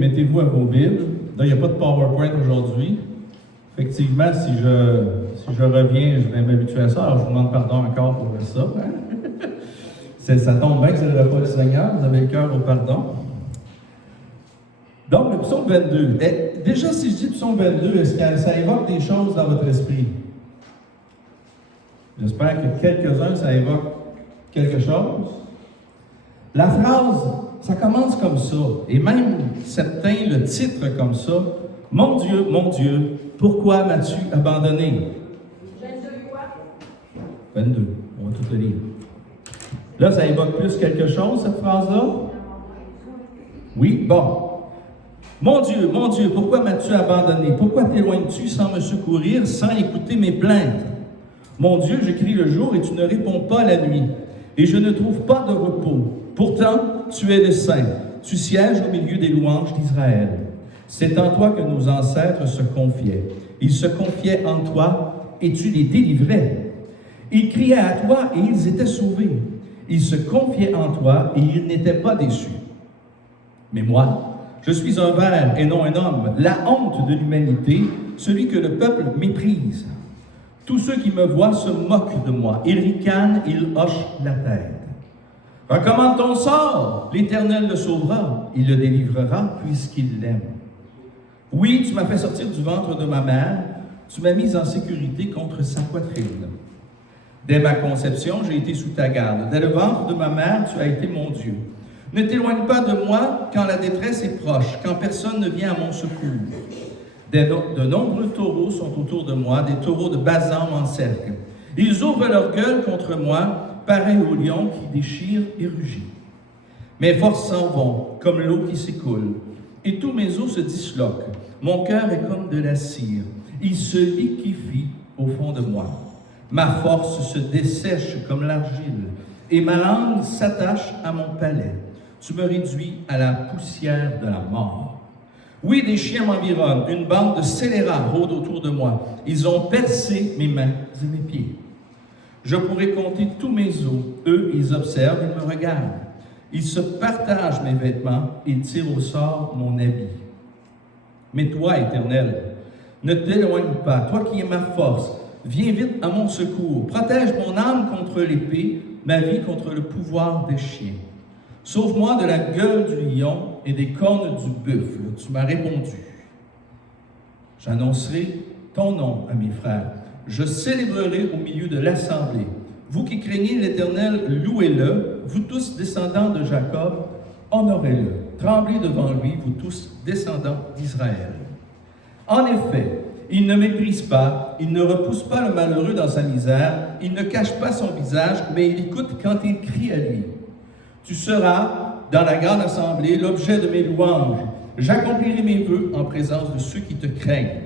Mettez-vous à vos Bibles. Là, il n'y a pas de PowerPoint aujourd'hui. Effectivement, si je reviens, je vais m'habituer à ça. Alors, je vous demande pardon encore pour ça. Ça tombe bien que ce n'est pas le Seigneur. Vous avez le cœur au pardon. Donc, le psaume 22. Déjà, si je dis psaume 22, est-ce que ça évoque des choses dans votre esprit? J'espère que quelques-uns, ça évoque quelque chose. La phrase, ça commence comme ça. Et même certains le titrent comme ça. Mon Dieu, pourquoi m'as-tu abandonné? 22 quoi? 22. On va tout le lire. Là, ça évoque plus quelque chose, cette phrase-là? Oui, bon. Mon Dieu, pourquoi m'as-tu abandonné? Pourquoi t'éloignes-tu sans me secourir, sans écouter mes plaintes? Mon Dieu, je crie le jour et tu ne réponds pas la nuit, et je ne trouve pas de repos. Pourtant, tu es le Saint, tu sièges au milieu des louanges d'Israël. C'est en toi que nos ancêtres se confiaient. Ils se confiaient en toi et tu les délivrais. Ils criaient à toi et ils étaient sauvés. Ils se confiaient en toi et ils n'étaient pas déçus. Mais moi, je suis un ver et non un homme, la honte de l'humanité, celui que le peuple méprise. Tous ceux qui me voient se moquent de moi. Ils ricanent, ils hochent la tête. Recommande ton sort, l'Éternel le sauvera, il le délivrera puisqu'il l'aime. Oui, tu m'as fait sortir du ventre de ma mère, tu m'as mis en sécurité contre sa poitrine. Dès ma conception, j'ai été sous ta garde. Dès le ventre de ma mère, tu as été mon Dieu. Ne t'éloigne pas de moi quand la détresse est proche, quand personne ne vient à mon secours. De nombreux taureaux sont autour de moi, des taureaux de Basan m'encerclent. Ils ouvrent leur gueule contre moi, pareil au lion qui déchire et rugit. Mes forces s'en vont, comme l'eau qui s'écoule, et tous mes os se disloquent. Mon cœur est comme de la cire, il se liquéfie au fond de moi. Ma force se dessèche comme l'argile, et ma langue s'attache à mon palais. Tu me réduis à la poussière de la mort. Oui, des chiens m'environnent, une bande de scélérats rôde autour de moi. Ils ont percé mes mains et mes pieds. Je pourrais compter tous mes os. Eux, ils observent, ils me regardent. Ils se partagent mes vêtements, ils tirent au sort mon habit. Mais toi, Éternel, ne t'éloigne pas, toi qui es ma force, viens vite à mon secours. Protège mon âme contre l'épée, ma vie contre le pouvoir des chiens. Sauve-moi de la gueule du lion et des cornes du buffle. Tu m'as répondu. J'annoncerai ton nom à mes frères. Je célébrerai au milieu de l'assemblée. Vous qui craignez l'Éternel, louez-le. Vous tous descendants de Jacob, honorez-le. Tremblez devant lui, vous tous descendants d'Israël. En effet, il ne méprise pas, il ne repousse pas le malheureux dans sa misère, il ne cache pas son visage, mais il écoute quand il crie à lui. Tu seras, dans la grande assemblée, l'objet de mes louanges. J'accomplirai mes vœux en présence de ceux qui te craignent.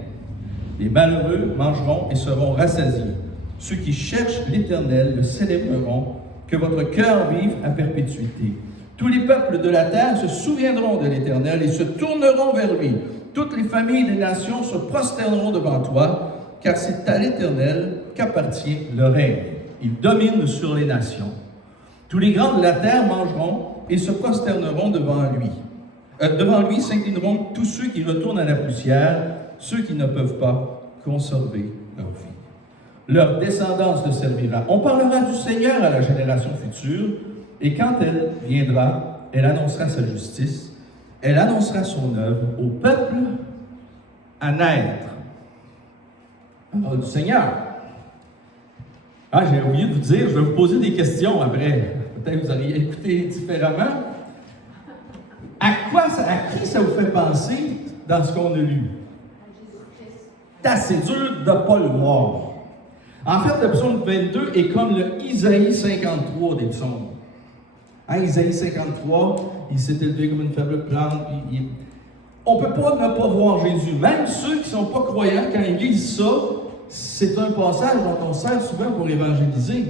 Les malheureux mangeront et seront rassasiés. Ceux qui cherchent l'Éternel le célébreront. Que votre cœur vive à perpétuité. Tous les peuples de la terre se souviendront de l'Éternel et se tourneront vers lui. Toutes les familles des nations se prosterneront devant toi, car c'est à l'Éternel qu'appartient le règne. Il domine sur les nations. Tous les grands de la terre mangeront et se prosterneront devant lui. Devant lui s'inclineront tous ceux qui retournent à la poussière, ceux qui ne peuvent pas conserver leur vie. Leur descendance le servira. On parlera du Seigneur à la génération future, et quand elle viendra, elle annoncera sa justice, elle annoncera son œuvre au peuple à naître. Alors, du Seigneur. Ah, j'ai oublié de vous dire, je vais vous poser des questions après. Peut-être que vous auriez écouté différemment. À qui ça vous fait penser dans ce qu'on a lu? C'est assez dur de ne pas le voir. En fait, le psaume 22 est comme le Isaïe 53 des psaumes. Hein, Isaïe 53, il s'est élevé comme une faible plante. On ne peut pas ne pas voir Jésus. Même ceux qui ne sont pas croyants, quand ils lisent ça, c'est un passage dont on sert souvent pour évangéliser.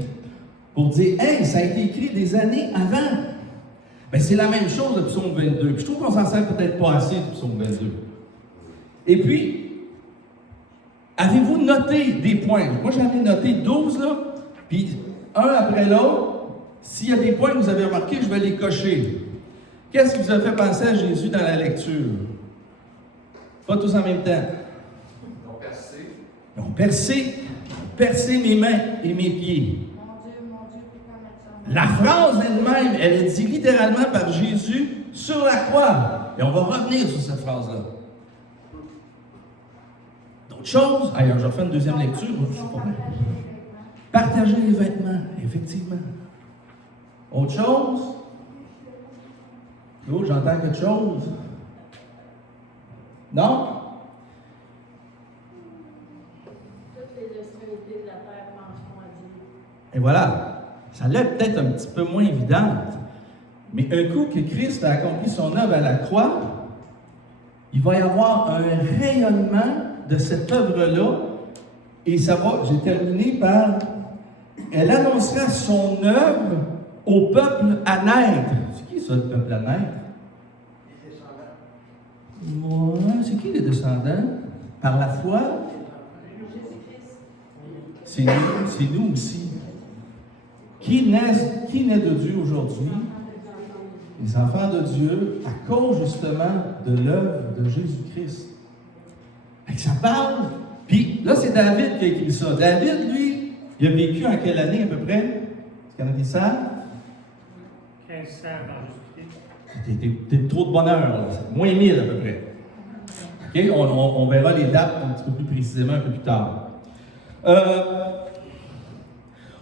Pour dire, hey, ça a été écrit des années avant. Bien, c'est la même chose, le psaume 22. Puis je trouve qu'on s'en sert peut-être pas assez, du psaume 22. Et puis, avez-vous noté des points? Moi, j'en ai noté 12, là, puis un après l'autre. S'il y a des points que vous avez remarqués, je vais les cocher. Qu'est-ce qui vous a fait penser à Jésus dans la lecture? Pas tous en même temps. Ils ont percé mes mains et mes pieds. La phrase elle-même, elle est dite littéralement par Jésus sur la croix. Et on va revenir sur cette phrase-là. D'autres choses, ailleurs, je refais une deuxième lecture, je sais pas bien. Partager les vêtements, effectivement. Autre chose? L'autre, j'entends quelque chose. Non? Toutes les extrémités de la terre mangeront à Dieu. Et voilà. Ça l'est peut-être un petit peu moins évidente. Mais un coup que Christ a accompli son œuvre à la croix, il va y avoir un rayonnement de cette œuvre-là. Et ça va, j'ai terminé par, elle annoncera son œuvre au peuple à naître. C'est qui ça, le peuple à naître? Les descendants. Ouais, c'est qui les descendants? Par la foi? C'est nous aussi. Qui naît de Dieu aujourd'hui? Les enfants de Dieu, à cause justement de l'œuvre de Jésus-Christ. Et ça parle. Puis là, c'est David qui a écrit ça. David, lui, il a vécu en quelle année à peu près? Est-ce qu'il y en a qui savent? 1500 dans Jésus-Christ. T'es trop de bonheur, là. Moins 1000 à peu près. OK? On verra les dates un petit peu plus précisément un peu plus tard.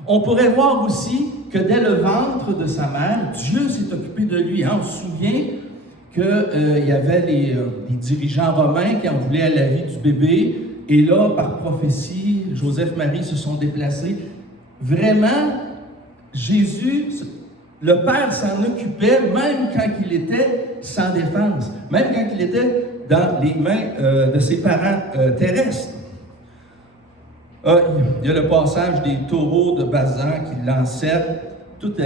On pourrait voir aussi que dès le ventre de sa mère, Dieu s'est occupé de lui. Hein? On se souvient qu'il y avait les dirigeants romains qui en voulaient à la vie du bébé. Et là, par prophétie, Joseph-Marie se sont déplacés. Vraiment, Jésus, le Père s'en occupait même quand il était sans défense, même quand il était dans les mains de ses parents terrestres. Il y a le passage des taureaux de Bazan qui l'encerclent toute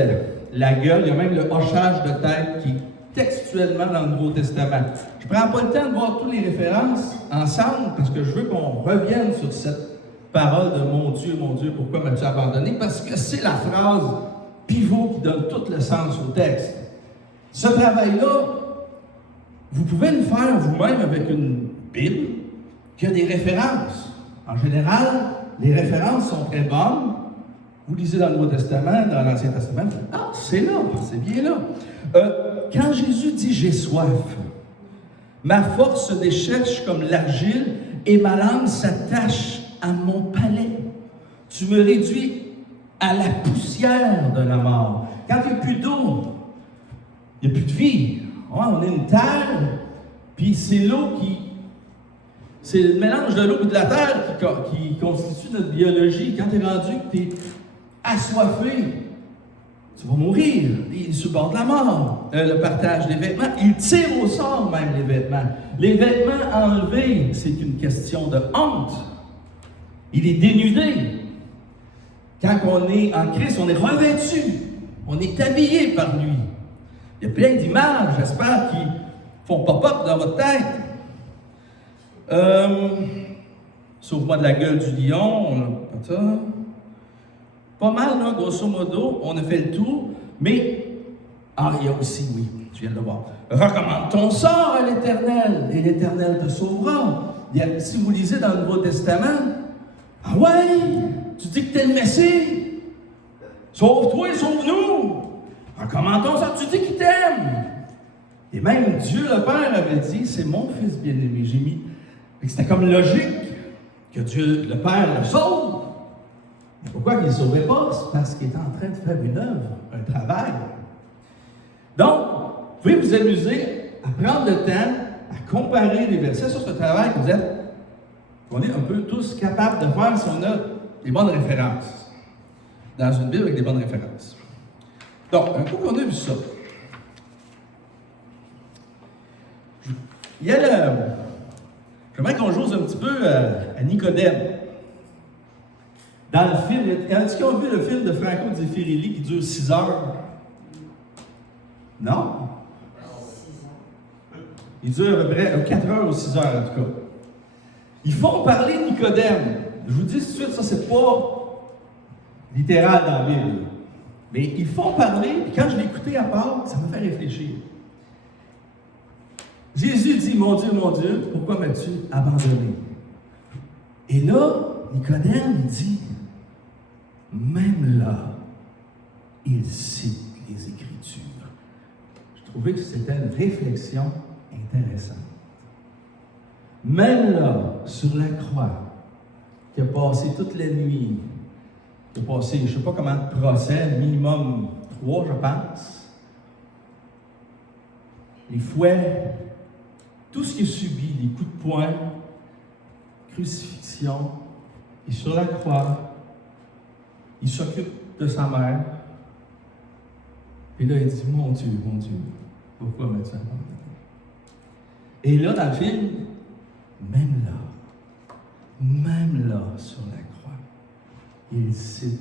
la gueule. Il y a même le hochage de tête qui est textuellement dans le Nouveau Testament. Je ne prends pas le temps de voir toutes les références ensemble parce que je veux qu'on revienne sur cette parole de mon Dieu, pourquoi m'as-tu abandonné? Parce que c'est la phrase pivot qui donne tout le sens au texte. Ce travail-là, vous pouvez le faire vous-même avec une Bible qui a des références. En général, les références sont très bonnes. Vous lisez dans le Nouveau Testament, dans l'Ancien Testament, ah, c'est là, c'est bien là. Quand Jésus dit « j'ai soif », ma force se décherche comme l'argile et ma langue s'attache à mon palais. Tu me réduis à la poussière de la mort. Quand il n'y a plus d'eau, il n'y a plus de vie. Ouais, on est une terre, puis c'est l'eau qui... C'est le mélange de l'eau et de la terre qui constitue notre biologie. Quand tu es rendu que tu es assoiffé, tu vas mourir. Il est sur le bord de la mort. Le partage des vêtements, il tire au sort même les vêtements. Les vêtements enlevés, c'est une question de honte. Il est dénudé. Quand on est en Christ, on est revêtu. On est habillé par lui. Il y a plein d'images, j'espère, qui font pop-up dans votre tête. Sauve-moi de la gueule du lion, on a ça. Pas mal, là, grosso modo, on a fait le tour, mais, il y a aussi, oui, tu viens de le voir. Recommande ton sort à l'Éternel, et l'Éternel te sauvera. Si vous lisez dans le Nouveau Testament, ah ouais, tu dis que t'es le Messie, sauve-toi, sauve-nous. Recommande ton sort, tu dis qu'il t'aime. Et même Dieu le Père avait dit, c'est mon fils bien-aimé, j'ai mis. C'était comme logique que Dieu, le Père, le sauve. Mais pourquoi il ne le sauverait pas? C'est parce qu'il est en train de faire une œuvre, un travail. Donc, vous pouvez vous amuser à prendre le temps, à comparer les versets sur ce travail que qu'on est un peu tous capables de faire si on a des bonnes références. Dans une Bible avec des bonnes références. Donc, un coup qu'on a vu ça, il y a j'aimerais qu'on joue un petit peu à Nicodème. Dans le film, est-ce qu'ils ont vu le film de Franco Zeffirelli qui dure 6 heures? Non? Il dure à peu près 4 heures ou 6 heures, en tout cas. Ils font parler de Nicodème. Je vous dis tout de suite, ça, c'est pas littéral dans la Bible. Mais ils font parler, puis quand je l'ai écouté à part, ça m'a fait réfléchir. Jésus dit, mon Dieu, pourquoi m'as-tu abandonné? Et là, Nicodème dit, même là, il cite les Écritures. Je trouvais que c'était une réflexion intéressante. Même là, sur la croix, qui a passé toute la nuit, qui a passé, je ne sais pas comment de procès, minimum 3, je pense, les fouets, tout ce qu'il a subi, les coups de poing, crucifixion, et sur la croix, il s'occupe de sa mère. Et là, il dit, mon Dieu, pourquoi m'as-tu abandonné? Et là, dans le film, même là, sur la croix, il cite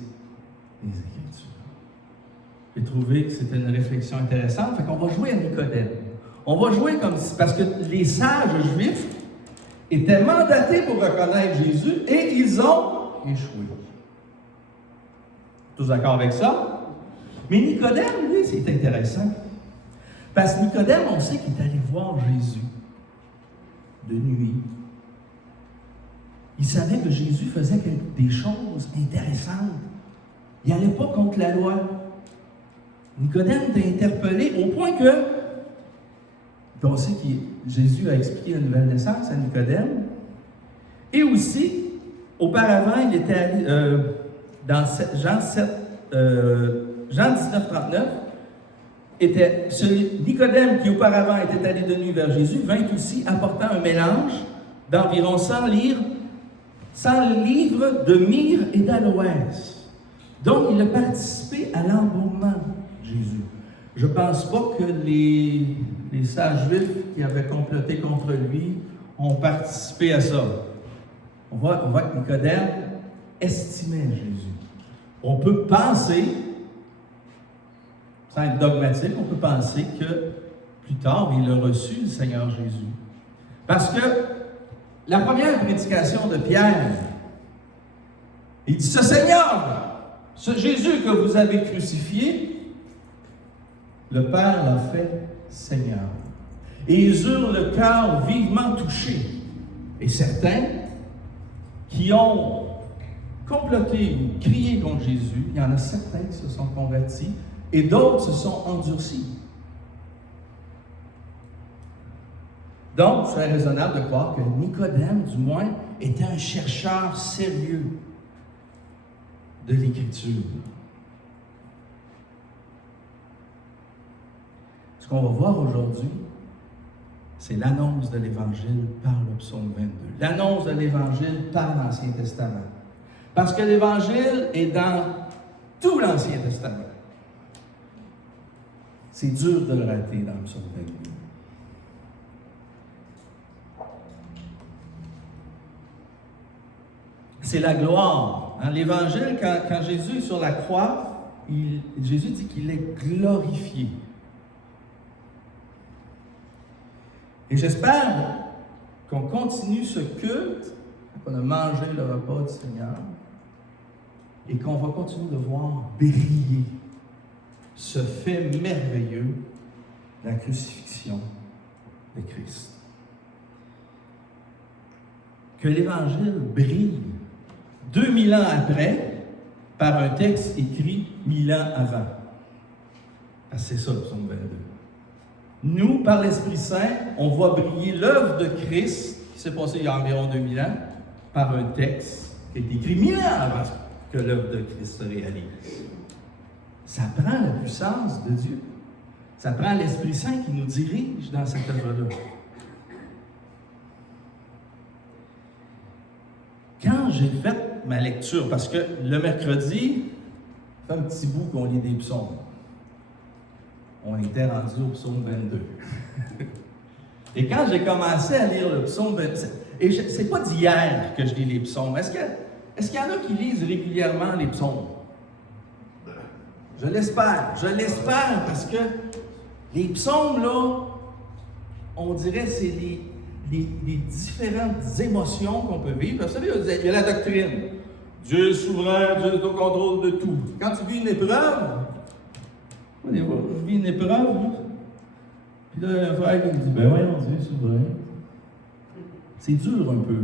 les Écritures. J'ai trouvé que c'était une réflexion intéressante. Fait qu'on va jouer à Nicodème. On va jouer comme si, parce que les sages juifs étaient mandatés pour reconnaître Jésus et ils ont échoué. Tous d'accord avec ça? Mais Nicodème, lui, c'est intéressant. Parce que Nicodème, on sait qu'il est allé voir Jésus de nuit. Il savait que Jésus faisait des choses intéressantes. Il n'allait pas contre la loi. Nicodème était interpellé au point que, on sait que Jésus a expliqué la nouvelle naissance à Nicodème. Et aussi, auparavant, il était allé, dans Jean 19, 39, Nicodème, qui auparavant était allé de nuit vers Jésus, vint aussi apportant un mélange d'environ 100 livres de myrrhe et d'aloès. Donc, il a participé à l'embaumement de Jésus. Je ne pense pas que les sages juifs qui avaient comploté contre lui ont participé à ça. On voit que Nicodème estimait Jésus. On peut penser, sans être dogmatique, on peut penser que plus tard, il a reçu le Seigneur Jésus. Parce que la première prédication de Pierre, il dit, ce Seigneur, ce Jésus que vous avez crucifié, le Père l'a fait Seigneur. Et ils eurent le cœur vivement touché. Et certains qui ont comploté ou crié contre Jésus, il y en a certains qui se sont convertis et d'autres se sont endurcis. Donc, c'est raisonnable de croire que Nicodème, du moins, était un chercheur sérieux de l'Écriture. Ce qu'on va voir aujourd'hui, c'est l'annonce de l'Évangile par le psaume 22. L'annonce de l'Évangile par l'Ancien Testament. Parce que l'Évangile est dans tout l'Ancien Testament. C'est dur de le rater dans le psaume 22. C'est la gloire. Hein? L'Évangile, quand Jésus est sur la croix, Jésus dit qu'il est glorifié. Et j'espère qu'on continue ce culte, qu'on a mangé le repas du Seigneur, et qu'on va continuer de voir briller ce fait merveilleux, la crucifixion de Christ. Que l'Évangile brille 2000 ans après par un texte écrit 1000 ans avant. Parce que c'est ça le psaume 22. Nous, par l'Esprit Saint, on voit briller l'œuvre de Christ, qui s'est passée il y a environ 2000 ans, par un texte qui est écrit 1000 ans avant que l'œuvre de Christ se réalise. Ça prend la puissance de Dieu. Ça prend l'Esprit Saint qui nous dirige dans cette œuvre-là. Quand j'ai fait ma lecture, parce que le mercredi, ça fait un petit bout qu'on lit des psaumes. On était rendu au psaume 22. Et quand j'ai commencé à lire le psaume 27, et c'est pas d'hier que je lis les psaumes, est-ce qu'il y en a qui lisent régulièrement les psaumes? Je l'espère parce que les psaumes, là, on dirait que c'est les différentes émotions qu'on peut vivre. Vous savez, il y a la doctrine. Dieu est souverain, Dieu est au contrôle de tout. Quand tu vis une épreuve, je vis une épreuve, Puis là, il y a un frère qui me dit, ben voyons, Dieu est souverain. C'est dur un peu.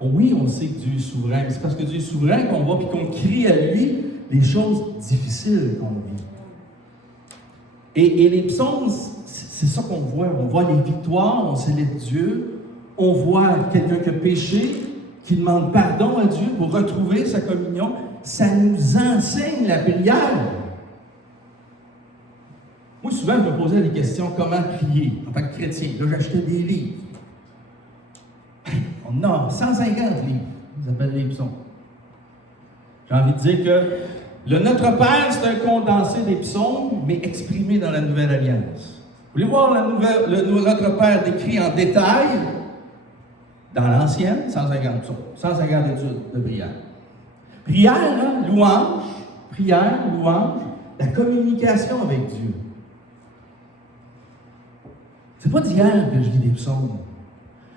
Oui, on sait que Dieu est souverain, mais c'est parce que Dieu est souverain qu'on va puis qu'on crie à lui les choses difficiles qu'on vit. Et les psaumes, c'est ça qu'on voit. On voit les victoires, on célèbre Dieu, on voit quelqu'un qui a péché, qui demande pardon à Dieu pour retrouver sa communion. Ça nous enseigne la prière. Moi, souvent, je me posais des questions, comment prier en tant que chrétien. Là, j'achetais des livres. On a 150 livres, ils appellent les psaumes. J'ai envie de dire que le Notre Père, c'est un condensé des psaumes, mais exprimé dans la Nouvelle Alliance. Vous voulez voir le Notre Père décrit en détail dans l'Ancienne, 150 psaumes, 150 études de prière. Prière, hein, louange, la communication avec Dieu. C'est pas d'hier que je lis des psaumes.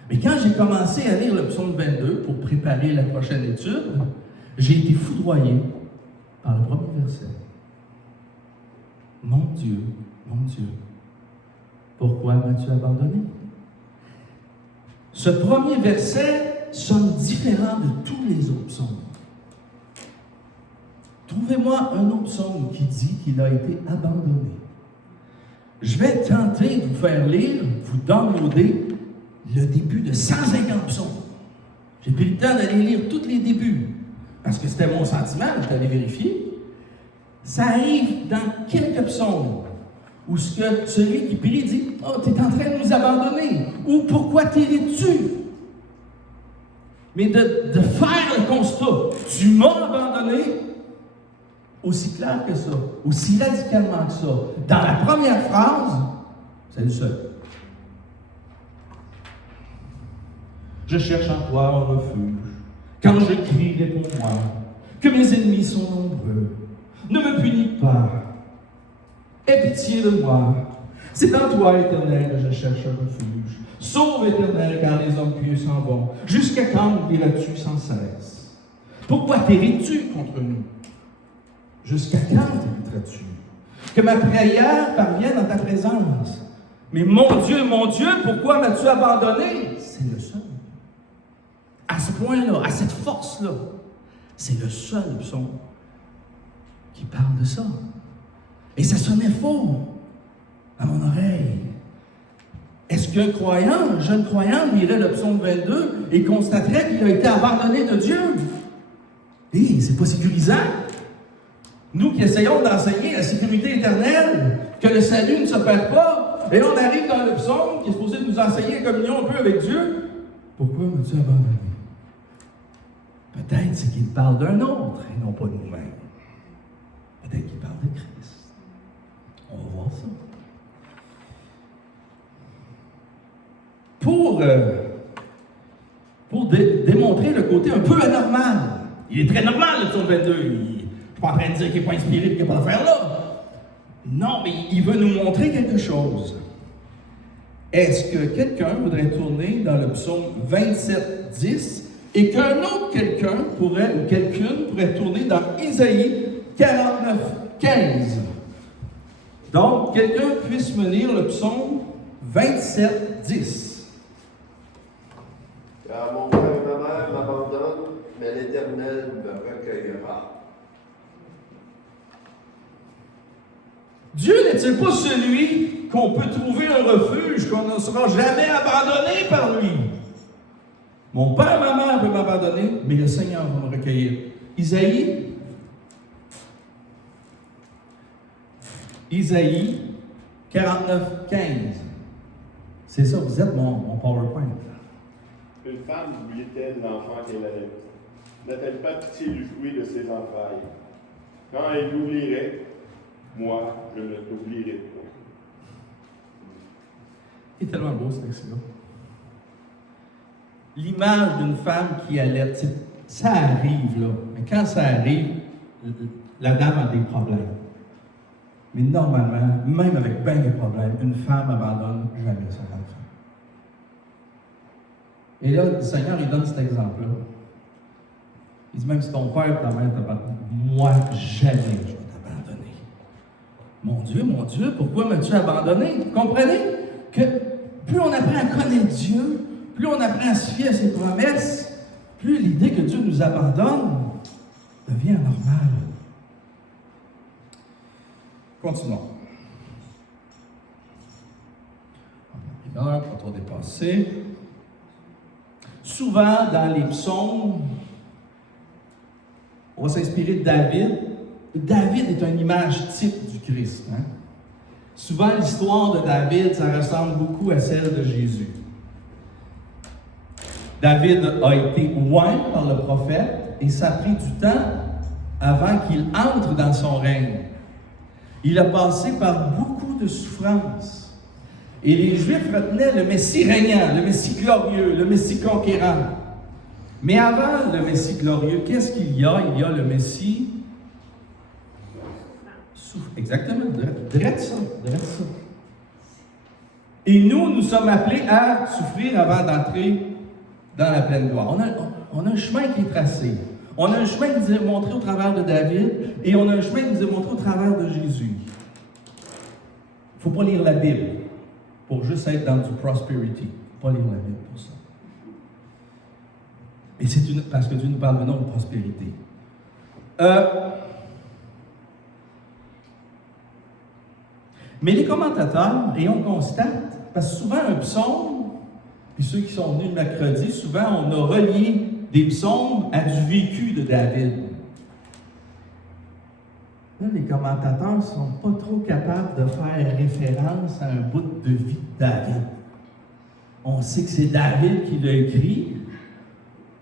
Mais quand j'ai commencé à lire le psaume 22 pour préparer la prochaine étude, j'ai été foudroyé par le premier verset. Mon Dieu, pourquoi m'as-tu abandonné? Ce premier verset sonne différent de tous les autres psaumes. Trouvez-moi un autre psaume qui dit qu'il a été abandonné. Je vais tenter de vous faire lire, vous downloader le début de 150 psaumes. J'ai pris le temps d'aller lire tous les débuts, parce que c'était mon sentiment, je suis allé vérifier. Ça arrive dans quelques psaumes, où celui qui prie dit « Oh, tu es en train de nous abandonner » ou « Pourquoi t'irais-tu » Mais de faire le constat « Tu m'as abandonné », aussi clair que ça, aussi radicalement que ça, dans la première phrase, c'est le seul. Je cherche en toi un refuge. Quand je crie, réponds-moi. Que mes ennemis sont nombreux. Ne me punis pas. Aie pitié de moi. C'est en toi, Éternel, que je cherche un refuge. Sauve, Éternel, car les hommes pieux s'en vont. Jusqu'à quand m'oublieras-tu sans cesse? Pourquoi t'hérites-tu contre nous? Jusqu'à quand t'hériteras-tu? Que ma prière parvienne dans ta présence. Mais mon Dieu, pourquoi m'as-tu abandonné? C'est le seul. À ce point-là, à cette force-là, c'est le seul psaume qui parle de ça. Et ça sonnait faux à mon oreille. Est-ce qu'un croyant, un jeune croyant, lirait le psaume 22 et constaterait qu'il a été abandonné de Dieu? Hé, c'est pas sécurisant. Nous qui essayons d'enseigner la sécurité éternelle, que le salut ne se perd pas, et on arrive dans le psaume qui est supposé nous enseigner la communion un peu avec Dieu. Pourquoi m'as-tu abandonné? Peut-être c'est qu'il parle d'un autre et non pas de nous-mêmes. Peut-être qu'il parle de Christ. On va voir ça. Pour démontrer le côté un peu anormal. Il est très normal, le psaume 22. Je ne suis pas en train de dire qu'il n'est pas inspiré et qu'il n'y a pas d'affaire là. Non, mais il veut nous montrer quelque chose. Est-ce que quelqu'un voudrait tourner dans le psaume 27, 10 et qu'un autre quelqu'un pourrait, ou quelqu'une pourrait tourner dans Isaïe 49, 15? Donc, quelqu'un puisse me lire le psaume 27, 10. Car mon père et ma mère m'abandonnent, mais l'Éternel me recueillera. Dieu n'est-il pas celui qu'on peut trouver un refuge, qu'on ne sera jamais abandonné par lui? Mon père, ma mère peut m'abandonner, mais le Seigneur va me recueillir. Isaïe 49, 15. C'est ça, vous êtes mon PowerPoint. Une femme oubliait-elle l'enfant qu'elle allait? N'a-t-elle pas pitié du fruit de ses entrailles? Quand elle l'oublierait, moi, je ne t'oublierai pas. Il est tellement beau ce texte-là. L'image d'une femme qui allait, ça arrive là, mais quand ça arrive, la dame a des problèmes. Mais normalement, même avec bien des problèmes, une femme abandonne jamais son enfant. Et là, le Seigneur, il donne cet exemple-là. Il dit, même si ton père et ta mère t'abandonnent, moi, jamais je vais t'abandonner. mon Dieu, pourquoi m'as-tu abandonné? Vous comprenez que plus on apprend à connaître Dieu, plus on apprend à se fier à ses promesses, plus l'idée que Dieu nous abandonne devient normale. Continuons. Pas trop dépassé. Souvent, dans les psaumes, on va s'inspirer de David. David est une image type du Christ. Hein? Souvent, l'histoire de David, ça ressemble beaucoup à celle de Jésus. David a été oint par le prophète et ça a pris du temps avant qu'il entre dans son règne. Il a passé par beaucoup de souffrances. Et les Juifs retenaient le Messie régnant, le Messie glorieux, le Messie conquérant. Mais avant le Messie glorieux, qu'est-ce qu'il y a? Il y a le Messie souffrant. Exactement, drette ça. Et nous sommes appelés à souffrir avant d'entrer dans la pleine gloire. On a un chemin qui est tracé. On a un chemin qui nous est montré au travers de David et on a un chemin qui nous est montré au travers de Jésus. Il ne faut pas lire la Bible pour juste être dans du prosperity. Il ne faut pas lire la Bible pour ça. Et c'est parce que Dieu nous parle maintenant de prospérité. Mais les commentateurs, et on constate, parce que souvent un psaume, puis ceux qui sont venus le mercredi, souvent on a relié des psaumes à du vécu de David. Là, les commentateurs ne sont pas trop capables de faire référence à un bout de vie de David. On sait que c'est David qui l'a écrit.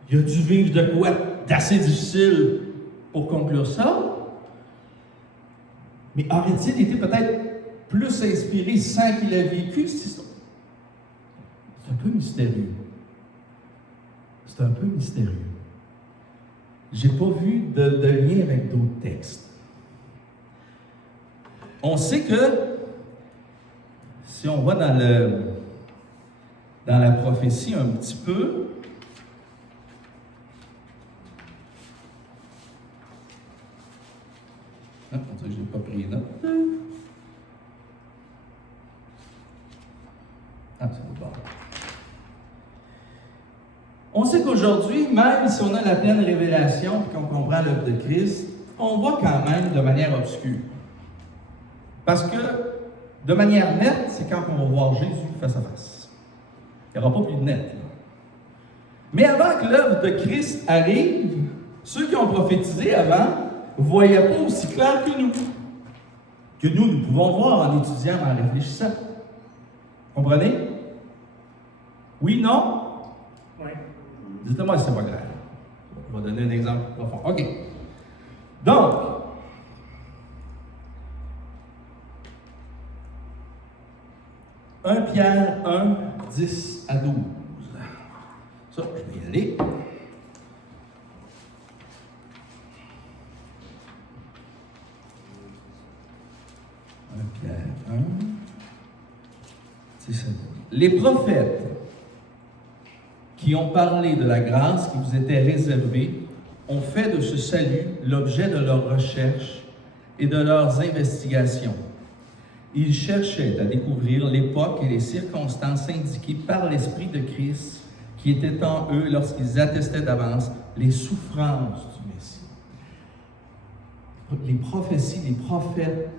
Il a dû vivre de quoi d'assez difficile pour conclure ça. Mais aurait-il été peut-être plus inspiré sans qu'il ait vécu cette histoire? C'est un peu mystérieux. C'est un peu mystérieux. Je n'ai pas vu de lien avec d'autres textes. On sait que, si on va dans la prophétie un petit peu, je n'ai pas pris là. Ah, c'est bon. On sait qu'aujourd'hui, même si on a la pleine révélation et qu'on comprend l'œuvre de Christ, on voit quand même de manière obscure. Parce que, de manière nette, c'est quand on va voir Jésus face à face. Il n'y aura pas plus de net. Là. Mais avant que l'œuvre de Christ arrive, ceux qui ont prophétisé avant ne voyaient pas aussi clair que nous. Que nous pouvons voir en étudiant, en réfléchissant. Comprenez? Oui, non? Oui. Dites-moi si c'est pas clair. On va donner un exemple profond. OK. Donc, 1 Pierre 1, 10 à 12. Ça, je vais y aller. Pierre 1, 10 à 12. Les prophètes qui ont parlé de la grâce qui vous était réservée ont fait de ce salut l'objet de leurs recherches et de leurs investigations. Ils cherchaient à découvrir l'époque et les circonstances indiquées par l'Esprit de Christ qui était en eux lorsqu'ils attestaient d'avance les souffrances du Messie. Les prophéties, les prophètes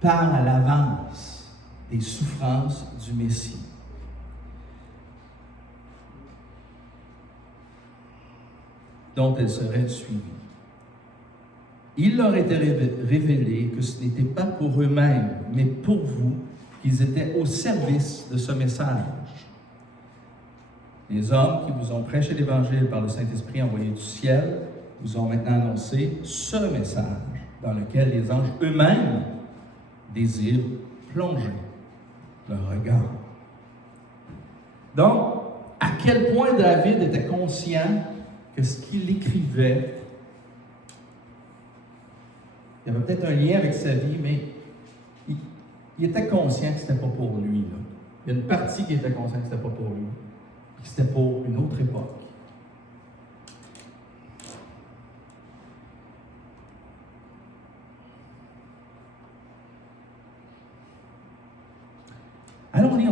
parlent à l'avance des souffrances du Messie. Dont elles seraient suivies. Il leur était révélé que ce n'était pas pour eux-mêmes, mais pour vous, qu'ils étaient au service de ce message. Les hommes qui vous ont prêché l'Évangile par le Saint-Esprit envoyé du ciel vous ont maintenant annoncé ce message dans lequel les anges eux-mêmes désirent plonger leur regard. Donc, à quel point David était conscient que ce qu'il écrivait, il y avait peut-être un lien avec sa vie, mais il était conscient que ce n'était pas pour lui. Là. Il y a une partie qui était consciente que ce n'était pas pour lui, que c'était pour une autre époque.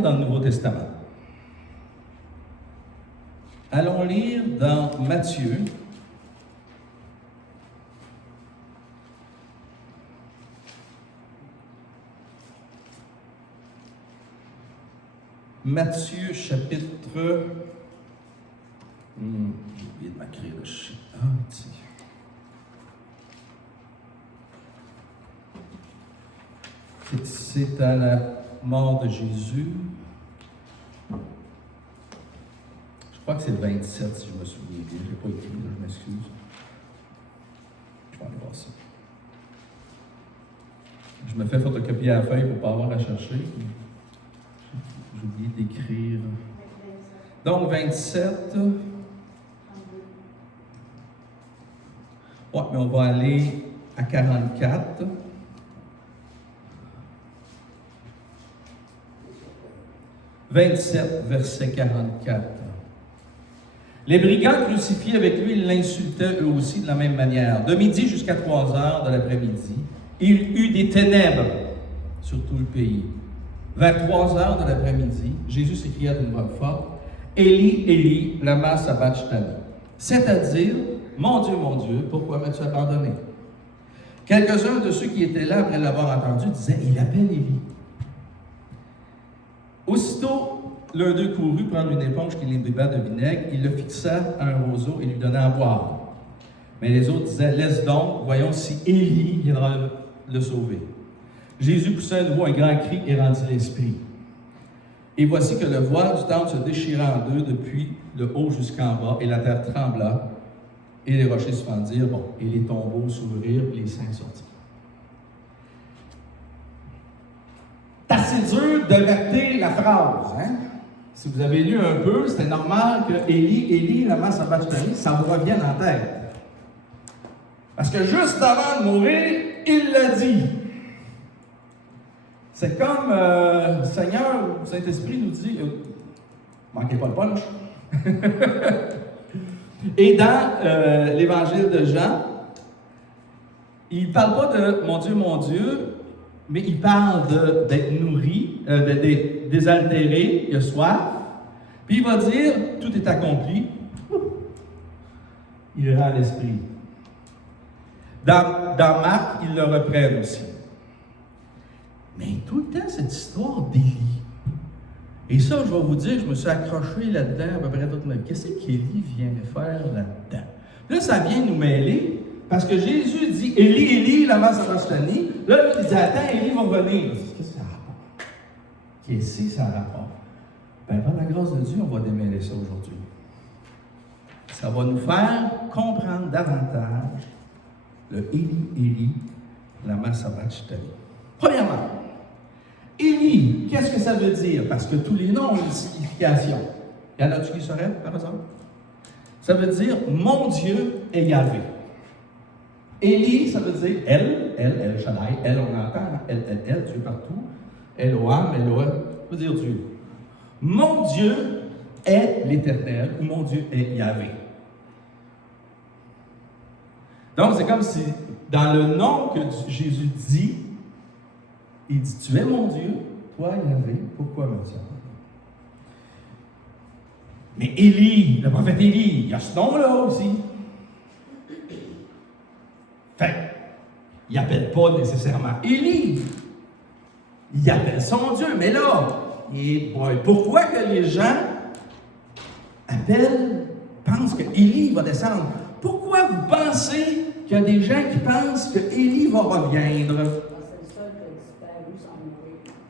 dans le Nouveau Testament. Allons lire dans Matthieu. Matthieu, chapitre... j'ai oublié de m'écrire le chiffre. Ah, tiens. C'est à la mort de Jésus. Je crois que c'est le 27, si je me souviens bien. Je n'ai pas écrit, là, je m'excuse. Je vais aller voir ça. Je me fais photocopier à la feuille pour ne pas avoir à chercher. J'ai oublié d'écrire. Donc, 27. Ouais, mais on va aller à 44. « 27, verset 44. Les brigands crucifiés avec lui l'insultaient eux aussi de la même manière. De midi jusqu'à 3 heures de l'après-midi, il eut des ténèbres sur tout le pays. Vers 3 heures de l'après-midi, Jésus s'écria d'une voix forte, « Élie, Élie, lama sabachthani » c'est-à-dire, « Mon Dieu, pourquoi m'as-tu abandonné? » Quelques-uns de ceux qui étaient là, après l'avoir entendu, disaient, « Il appelle Élie. » Aussitôt, l'un d'eux courut prendre une éponge qu'il imbiba de vinaigre, il le fixa à un roseau et lui donna à boire. Mais les autres disaient, « Laisse donc, voyons si Élie viendra le sauver. » Jésus poussa à nouveau un grand cri et rendit l'esprit. Et voici que le voile du temple se déchira en deux depuis le haut jusqu'en bas, et la terre trembla, et les rochers se fendirent, et les tombeaux s'ouvrirent, et les saints sortirent. C'est assez dur de verter la phrase, hein? Si vous avez lu un peu, c'était normal que Élie, lama sabachthani, ça vous revienne en tête. Parce que juste avant de mourir, il l'a dit. C'est comme le Seigneur, le Saint-Esprit nous dit, manquez pas le punch. Et dans l'Évangile de Jean, il ne parle pas de mon Dieu, mais il parle d'être nourri, d'être désaltéré, il a soif. Puis il va dire, tout est accompli. Il rend l'esprit. Dans Marc, il le reprend aussi. Mais tout le temps, cette histoire d'Élie. Et ça, je vais vous dire, je me suis accroché là-dedans à peu près toute ma vie. Qu'est-ce qu'Élie vient faire là-dedans? Là, ça vient nous mêler, parce que Jésus dit, Élie, Élie, lama sabachthani. Là, il dit, attends, Élie va revenir. Qu'est-ce que ça rapporte? Qu'est-ce que ça rapporte? Bien, par la grâce de Dieu, on va démêler ça aujourd'hui. Ça va nous faire comprendre davantage le Élie, Élie, lama sabachthani. Premièrement, Élie, qu'est-ce que ça veut dire? Parce que tous les noms ont une signification. Y en a-tu qui sauraient, par exemple? Ça veut dire « Mon Dieu est Yahvé ». Élie, ça veut dire « El Shaddai ». « El », on entend, « El », Dieu partout. « Eloham », ça veut dire Dieu. « Mon Dieu est l'Éternel » ou « Mon Dieu est Yahvé ». Donc, c'est comme si, dans le nom que Jésus dit, il dit, tu es mon Dieu, toi Yahvé, pourquoi me dis-tu? Mais Élie, le prophète Élie, il y a ce nom-là aussi. Fait, il n'appelle pas nécessairement Élie. Il appelle son Dieu, mais là, pourquoi que les gens pensent que Élie va descendre? Pourquoi vous pensez qu'il y a des gens qui pensent que Élie va reviendre?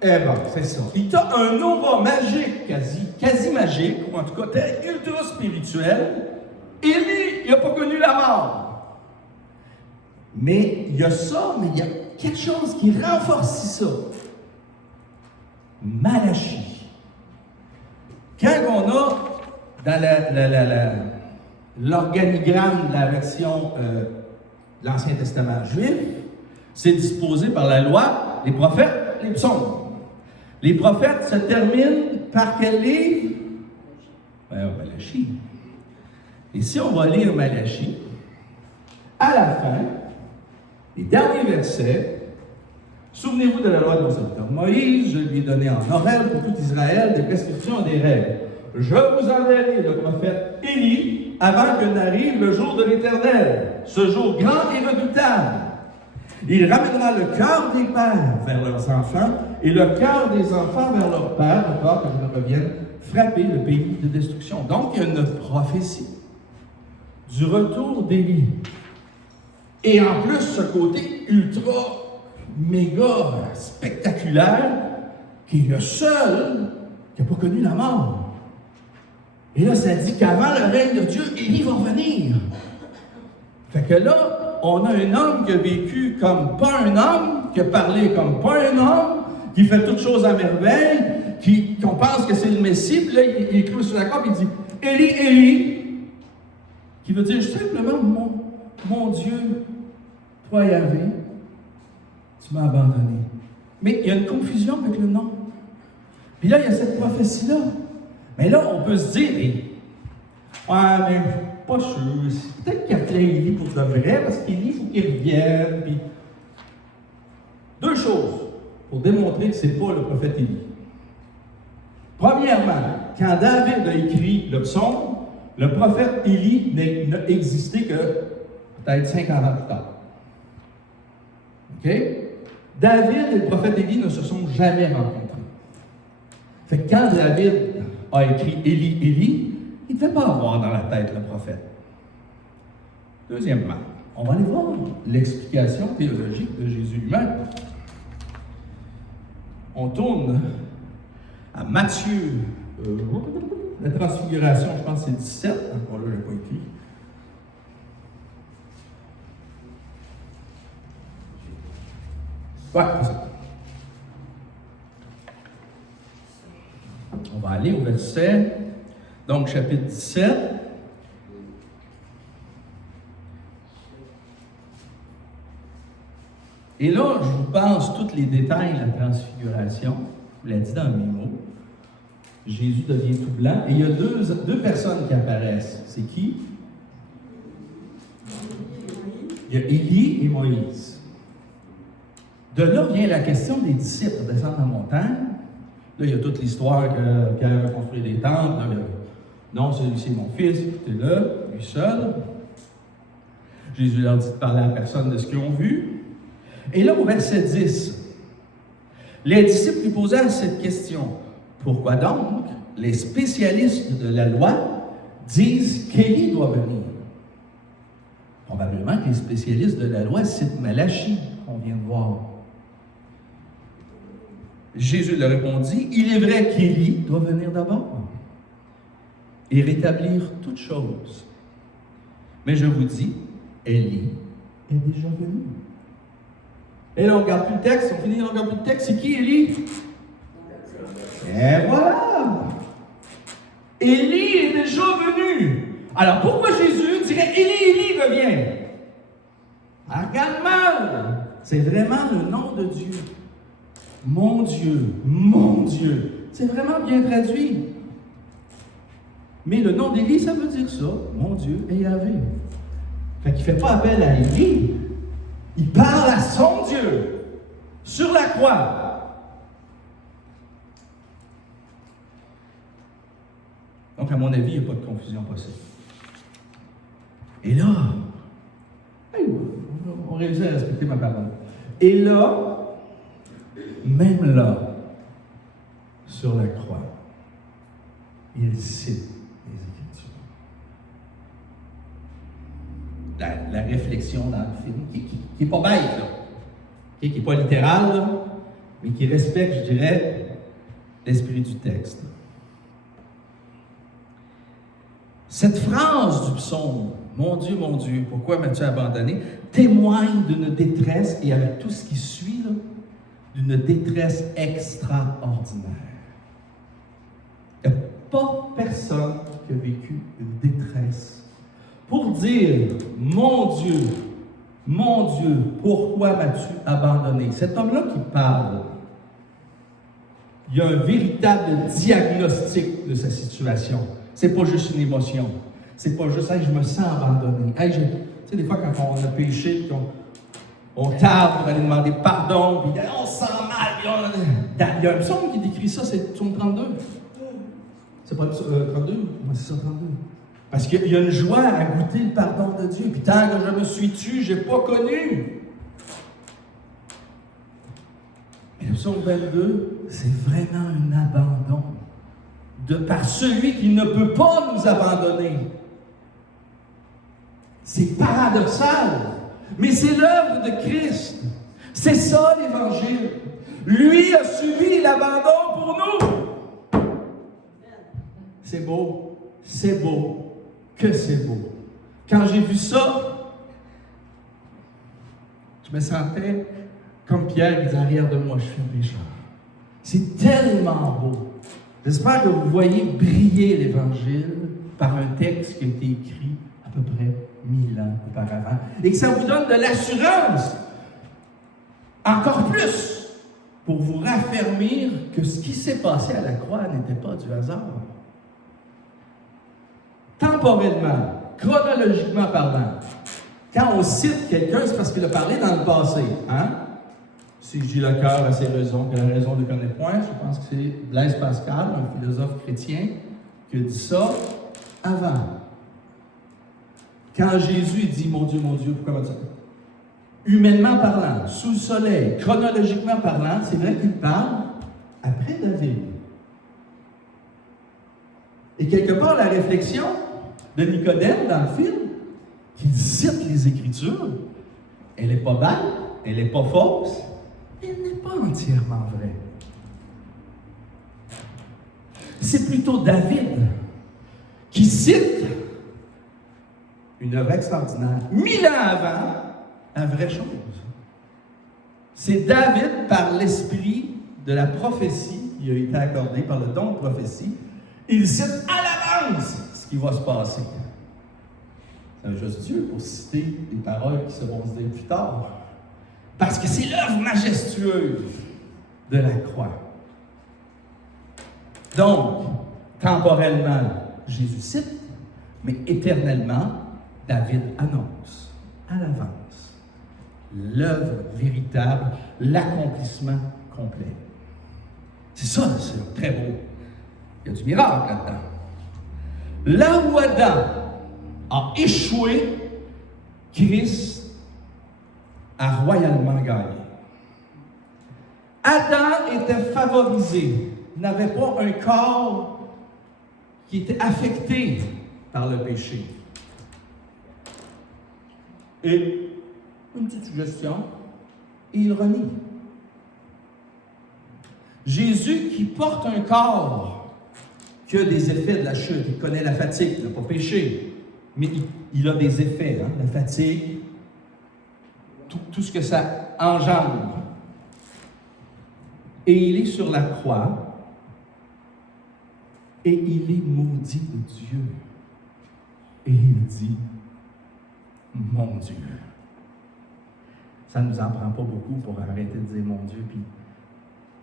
Eh bien, c'est ça. Il t'a un aura magique, quasi magique, ou en tout cas ultra spirituel. Élie, il n'a pas connu la mort. Mais il y a ça, mais il y a quelque chose qui renforce ça. Malachie. Quand on a dans l'organigramme de la version de l'Ancien Testament juif, c'est disposé par la loi, les prophètes, les psaumes. Les prophètes se terminent par quel livre? Malachie. Et si on va lire Malachie, à la fin, les derniers versets, Souvenez-vous de la loi de mon serviteur Moïse, je lui ai donné en oreille pour tout Israël des prescriptions et des règles. Je vous enverrai le prophète Élie avant que n'arrive le jour de l'Éternel, ce jour grand et redoutable. Il ramènera le cœur des pères vers leurs enfants et le cœur des enfants vers leurs pères, de peur que je ne revienne frapper le pays de destruction. Donc, il y a une prophétie du retour d'Élie. Et en plus, ce côté ultra, méga, spectaculaire, qui est le seul qui n'a pas connu la mort. Et là, ça dit qu'avant le règne de Dieu, Élie va revenir. Fait que là, on a un homme qui a vécu comme pas un homme, qui a parlé comme pas un homme, qui fait toutes choses à merveille, qu'on pense que c'est le Messie, puis là, il est cloué sur la corde, et il dit « Élie, Élie », qui veut dire simplement « Mon Dieu, toi Yahvé, tu m'as abandonné. » Mais il y a une confusion avec le nom. Puis là, il y a cette prophétie-là. Mais là, on peut se dire, ouais, mais pas sûr. Peut-être qu'il y a plein Élie pour de vrai, parce qu'Élie, il faut qu'il revienne. Puis... Deux choses pour démontrer que ce n'est pas le prophète Élie. Premièrement, quand David a écrit le psaume, le prophète Élie n'a existé que peut-être 50 ans plus tard. OK? David et le prophète Élie ne se sont jamais rencontrés. Fait que quand David a écrit Élie, Élie, il ne devait pas avoir dans la tête le prophète. Deuxièmement, on va aller voir l'explication théologique de Jésus lui-même. On tourne à Matthieu, la transfiguration, je pense que c'est 17, encore là, je n'ai pas écrit. Ouais, c'est ça. On va aller au verset, donc chapitre 17. Et là, je vous passe tous les détails de la transfiguration. Je vous l'ai dit dans mes mots. Jésus devient tout blanc. Et il y a deux personnes qui apparaissent. C'est qui? Il y a Élie et Moïse. De là vient la question des disciples descendre la montagne. Là, il y a toute l'histoire qu'il a construit des temples. Là, non, celui-ci est mon fils, écoutez-le, lui seul. Jésus leur dit de parler à personne de ce qu'ils ont vu. Et là, au verset 10, les disciples lui posèrent cette question. Pourquoi donc les spécialistes de la loi disent qu'Élie doit venir? Probablement que les spécialistes de la loi citent Malachie, qu'on vient de voir. Jésus leur répondit, il est vrai qu'Élie doit venir d'abord et rétablir toutes choses. Mais je vous dis, Élie est déjà venu. Et là, on ne regarde plus le texte, on finit, on ne regarde plus le texte. C'est qui Élie? Et voilà! Élie est déjà venu. Alors, pourquoi Jésus dirait Élie, Élie, reviens? Regarde mal! C'est vraiment le nom de Dieu. Mon Dieu, mon Dieu. C'est vraiment bien traduit. Mais le nom d'Élie, ça veut dire ça. Mon Dieu est Yahvé. Fait qu'il ne fait pas appel à Élie. Il parle à son Dieu sur la croix. Donc, à mon avis, il n'y a pas de confusion possible. Et là, on réussit à respecter ma parole. Et là, même là, sur la croix, il cite les Écritures. La réflexion dans le film, qui n'est pas bête, là. Qui n'est pas littérale, là, mais qui respecte, je dirais, l'esprit du texte. Cette phrase du psaume, « Mon Dieu, pourquoi m'as-tu abandonné ?» témoigne d'une détresse, et avec tout ce qui suit, là, d'une détresse extraordinaire. Il n'y a pas personne qui a vécu une détresse pour dire « Mon Dieu, pourquoi m'as-tu abandonné ?» Cet homme-là qui parle, il y a un véritable diagnostic de sa situation. C'est pas juste une émotion. C'est pas juste hey, « je me sens abandonné ». Hey, tu sais, des fois, quand on a péché, On tarde pour aller demander pardon, puis on se sent mal. Il y a un psaume qui décrit ça, c'est le psaume 32. C'est pas le psaume 32? Moi, c'est ça, 32. Parce qu'il y a une joie à goûter le pardon de Dieu. Puis tant que je me suis tué, je n'ai pas connu. Et le psaume 22, c'est vraiment un abandon par celui qui ne peut pas nous abandonner. C'est paradoxal, mais c'est l'œuvre de Christ. C'est ça l'Évangile. Lui a subi l'abandon pour nous. C'est beau, que c'est beau. Quand j'ai vu ça, je me sentais comme Pierre qui dit arrière de moi, je suis un pécheur. C'est tellement beau. J'espère que vous voyez briller l'Évangile par un texte qui a été écrit à peu près 1000 ans auparavant. Et que ça vous donne de l'assurance, encore plus, pour vous raffermir que ce qui s'est passé à la croix n'était pas du hasard. Temporellement, chronologiquement parlant, quand on cite quelqu'un, c'est parce qu'il a parlé dans le passé. Hein? Si je dis le cœur a ses raisons, que la raison ne connaît point, je pense que c'est Blaise Pascal, un philosophe chrétien, qui a dit ça avant. Quand Jésus dit « Mon Dieu, pourquoi m'as-tu dit » humainement parlant, sous le soleil, chronologiquement parlant, c'est vrai qu'il parle après David. Et quelque part, la réflexion de Nicodème dans le film, qui cite les Écritures, elle n'est pas belle, elle n'est pas fausse, elle n'est pas entièrement vraie. C'est plutôt David qui cite une œuvre extraordinaire, 1000 ans avant, la vraie chose. C'est David, par l'esprit de la prophétie qui a été accordé, par le don de prophétie, il cite à l'avance ce qui va se passer. C'est juste Dieu pour citer les paroles qui seront se dire plus tard. Parce que c'est l'œuvre majestueuse de la croix. Donc, temporellement, Jésus cite, mais éternellement, David annonce à l'avance l'œuvre véritable, l'accomplissement complet. C'est ça, c'est très beau. Il y a du miracle là-dedans. Là où Adam a échoué, Christ a royalement gagné. Adam était favorisé, n'avait pas un corps qui était affecté par le péché. Et une petite suggestion, il renie. Jésus qui porte un corps qui a des effets de la chute, il connaît la fatigue, il n'a pas péché, mais il a des effets, hein, la fatigue, tout ce que ça engendre. Et il est sur la croix, et il est maudit de Dieu. Et il dit, mon Dieu. Ça ne nous en prend pas beaucoup pour arrêter de dire mon Dieu. Puis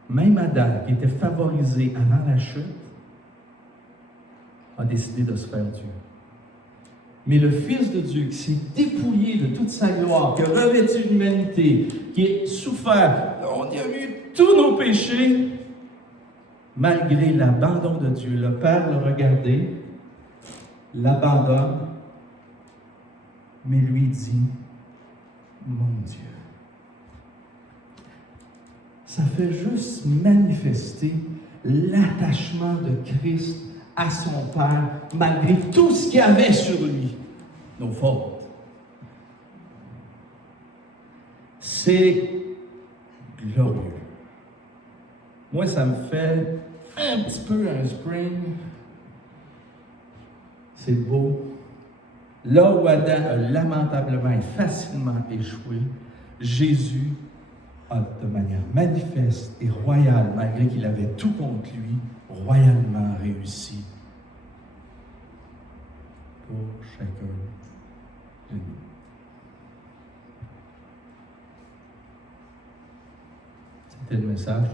même Adam, qui était favorisé avant la chute, a décidé de se faire Dieu. Mais le Fils de Dieu, qui s'est dépouillé de toute sa gloire, qui a revêtu l'humanité, qui a souffert, on y a mis tous nos péchés, malgré l'abandon de Dieu, le Père l'a regardé, l'abandonne, mais lui dit, mon Dieu. Ça fait juste manifester l'attachement de Christ à son Père, malgré tout ce qu'il y avait sur lui, nos fautes. C'est glorieux. Moi, ça me fait un petit peu un spring. C'est beau. Là où Adam a lamentablement et facilement échoué, Jésus a de manière manifeste et royale, malgré qu'il avait tout contre lui, royalement réussi pour chacun de nous. C'était le message.